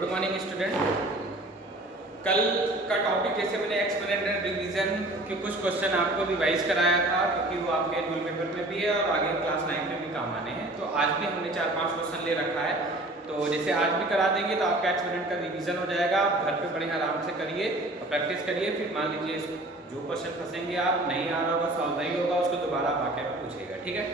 Good morning student. कल का topic जैसे मैंने एक्सपोनेंट एंड डिवीजन के कुछ क्वेश्चन आपको रिवाइज कराया था, क्योंकि वो आपके एनुअल पेपर में भी है और आगे क्लास 9 में भी काम आने हैं। तो आज भी हमने 4-5 क्वेश्चन ले रखा है, तो जैसे आज भी करा देंगे तो आपका एक्सपोनेंट का रिवीजन हो जाएगा। आप घर पे बड़े आराम से करिए और प्रैक्टिस करिए। फिर मान लीजिए जो क्वेश्चन फंसेंगे आप नहीं आ रहा होगा, सॉल्व नहीं होगा, उसको दोबारा आके पूछेगा, ठीक है।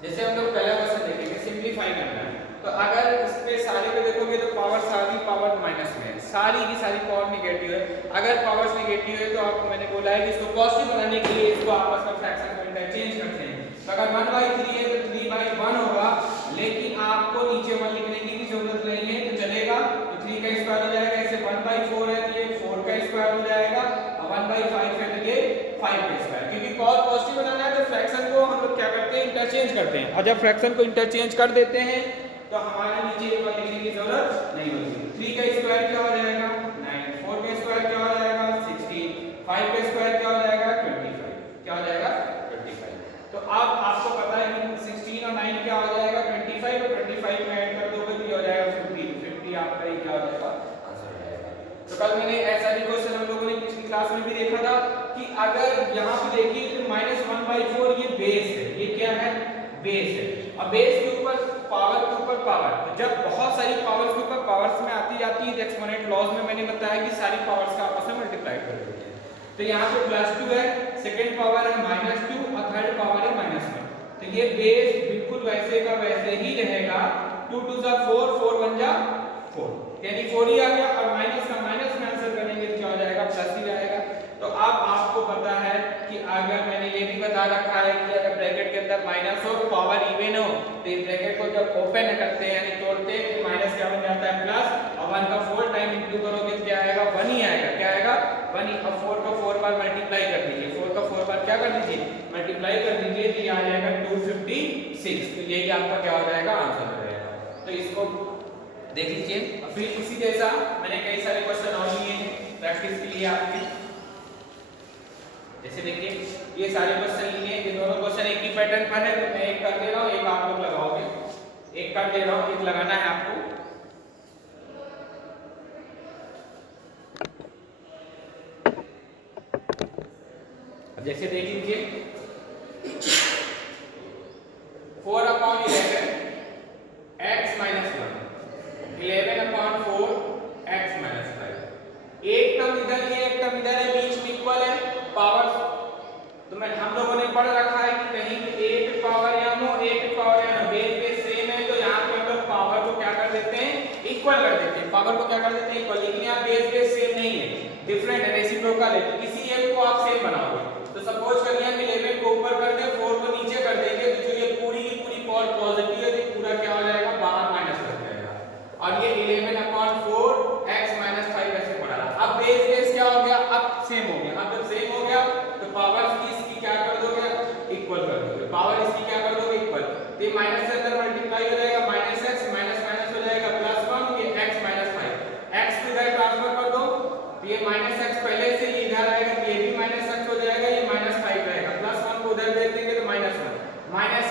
जैसे हम लोग पहला क्वेश्चन देखेंगे, सिंप्लीफाई करना है। तो अगर इस पे सारे पे देखोगे तो पावर सारी पावर माइनस में है, सारी की सारी पावर नेगेटिव है। अगर पावर्स नेगेटिव है तो आपको मैंने बोला है कि इसको पॉजिटिव बनाने के लिए इसको आपस में फ्रैक्शन में इंटरचेंज करते हैं। तो अगर 1/3 है तो 3/1 होगा, लेकिन आपको नीचे 1 लिखने की भी जरूरत नहीं है, तो चलेगा। तो 3 का स्क्वायर हो जाएगा, ऐसे 1/4 है तो ये 4 का स्क्वायर हो जाएगा, और 1/5 है तो ये 5 का स्क्वायर। क्योंकि पॉजिटिव बनाना है तो फ्रैक्शन को हम लोग क्या करते हैं, इंटरचेंज करते हैं। और जब फ्रैक्शन को इंटरचेंज कर देते हैं तो हमारे नीचे ये 1 लिखने की जरूरत नहीं होती। 3 का स्क्वायर क्या हो जाएगा 9, 4 का स्क्वायर क्या हो जाएगा 16, 5 का स्क्वायर क्या हो जाएगा 25, क्या हो जाएगा 25। तो अब आपको पता है कि 16 और 9 क्या हो जाएगा 25, और 25 में ऐड कर दोगे तो ये हो जाएगा 50 आपका ये क्या हो जाएगा आंसर हो जाएगा। तो कल मैंने ऐसा भी क्वेश्चन हम लोगों ने पिछली क्लास में भी देखा था कि अगर यहाँ पे देखिए तो -1/4 ये बेस है, ये क्या है बेस है, और बेस के ऊपर पावर के ऊपर पावर। तो जब बहुत सारी पावर्स के ऊपर पावर्स में आती जाती है तो एक्सपोनेंट लॉज में मैंने बताया कि सारी पावर्स का आपस में मल्टीप्लाई कर देते हैं। तो यहाँ पे +2 है, सेकंड पावर है -2 और थर्ड पावर है -1। तो ये बेस बिल्कुल वैसे का वैसे ही रहेगा। 2 2 जा 4, 4 1 जा 4, यानी 4 ही आ गया, और माइनस का माइनस में आंसर करेंगे तो क्या हो जाएगा प्लस ही रहेगा। तो अब आपको पता है कि अगर मैंने ये भी बता रखा है कि अगर ब्रैकेट के अंदर माइनस हो पावर इवन हो तो इस ब्रैकेट को जब ओपन करते हैं यानी तोड़ते हैं तो माइनस क्या बन जाता है प्लस, और 1 का 4 टाइम इंटू करोगे तो क्या आएगा 1 ही आएगा, क्या आएगा 1 ही। अब 4 को 4 बार मल्टीप्लाई कर दीजिए, 4 का 4 बार क्या कर दीजिए मल्टीप्लाई कर दीजिए, तो ये आ जाएगा 256। तो यही आपका क्या हो जाएगा आंसर हो जाएगा। तो इसको देख लीजिए। फिर इसी जैसा मैंने कई सारे क्वेश्चन और लिए हैं प्रैक्टिस के लिए आपके। जैसे देखिए ये सारे क्वेश्चन लिए हैं, ये दोनों क्वेश्चन एक ही पैटर्न पर है, तो मैं एक कर दे रहा हूँ, एक आप लोग लगाओगे। एक कर दे रहा हूँ, एक लगाना है आपको। अब जैसे देख लीजिए 4/11 x - 1, 11/4 x - 5। एक टर्म इधर ये एक टर्म इधर है, बीच में इक्वल है पावर। तो मैं हम लोगों ने पढ़ रखा है कि कहीं भी a पे पावर m हो, a पे पावर n हो, बेस सेम है, तो यहाँ पे हम लोग पावर को क्या कर देते हैं इक्वल कर देते हैं, पावर को क्या कर देते हैं इक्वल। लेकिन यहाँ बेस सेम नहीं है, डिफरेंट है, रेसिप्रोकल है। तो किसी m को आप सेम बनाओगे, तो सपोज कर लिया कि 11 को ऊपर कर दें, 4 को नीचे कर देंगे, तो जो ये पूरी की पूरी पावर पॉजिटिव है तो पूरा क्या हो जाएगा बाहर माइनस लग जाएगा, और ये 11/4 x - 5 ऐसे पड़ा रहा। अब बेस क्या हो गया अब सेम हो गया। अब जब सेम हो गया तो पावर इसकी क्या कर दोगे इक्वल कर दोगे, पावर इसकी क्या कर दोगे इक्वल। तो ये माइनस से अंदर मल्टीप्लाई हो जाएगा, -x माइनस हो जाएगा +1, ये x - 5, x को इधर ट्रांसफर कर दो तो ये -x पहले से ये इधर आएगा, तो ये भी -x हो जाएगा, ये -5 रहेगा, +1 को उधर दे देंगे तो -1, -x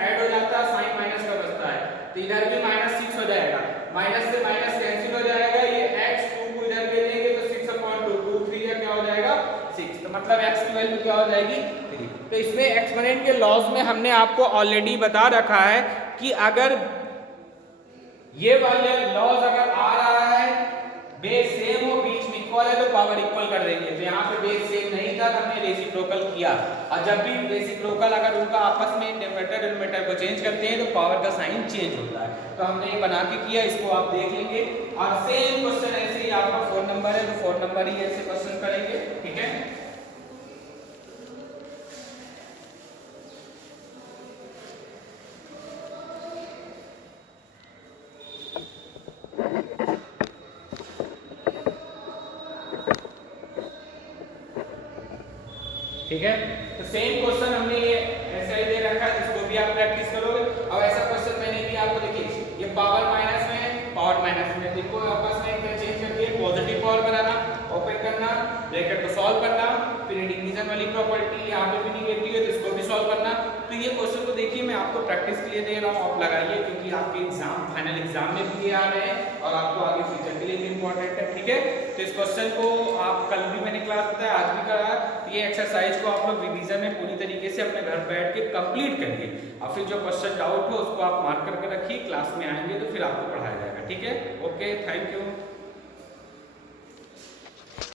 ऐड हो जाता है, साइन माइनस का बचता है, तो इधर भी -6 हो जाएगा, माइनस से माइनस कैंसिल हो जाएगा, ये x 2 को इधर दे देंगे तो 6/2, 2 3 क्या हो जाएगा 6, तो मतलब x की वैल्यू क्या हो जाएगी 3। तो इसमें एक्सपोनेंट के लॉज में हमने आपको ऑलरेडी बता रखा है कि अगर ये वाले लॉज अगर आ रहा है बेस सेम हो बीच में इक्वल है तो पावर इक्वल कर देंगे। तो यहाँ पे बेस सेम नहीं था तो हमने रेसिप्रोकल किया, और जब भी रेसिप्रोकल अगर उनका आपस में न्यूमरेटर डिनोमिनेटर को चेंज करते हैं तो पावर का साइन चेंज होता है। तो हमने ये बना के किया, इसको आप देख लेंगे। और सेम क्वेश्चन ऐसे ही आपका 4 नंबर है तो 4 नंबर ही ऐसे क्वेश्चन करेंगे, ठीक है। ठीक है, तो सेम क्वेश्चन हमने ये ऐसा ही दे रखा है, इसको भी आप प्रैक्टिस करोगे। अब ऐसा क्वेश्चन मैंने भी आपको देखिए, ये पावर माइनस में है, पावर माइनस में, देखो आपस में इंटरचेंज करके पॉजिटिव पावर बनाना, ओपन करना, ब्रैकेट को सॉल्व करना, फिर डिवीजन वाली प्रॉपर्टी यहाँ पे भी निगेटिव है तो इसको भी सॉल्व करना। तो ये क्वेश्चन को देखिए मैं आपको प्रैक्टिस के लिए दे रहा हूँ, आप लगाइए क्योंकि आपके एग्जाम फाइनल एग्जाम में भी ये आ रहे हैं और आपको आगे फ्यूचर के लिए भी इंपॉर्टेंट है। ठीक है, तो इस क्वेश्चन को आप कल भी मैंने क्लास बताया, आज भी करा, ये एक्सरसाइज को आप लोग रिवीजन में पूरी तरीके से अपने घर बैठ के कंप्लीट करिए और फिर जो क्वेश्चन डाउट हो उसको आप मार्क करके रखिए, क्लास में आएंगे तो फिर आपको पढ़ाया जाएगा। ठीक है, ओके, थैंक यू।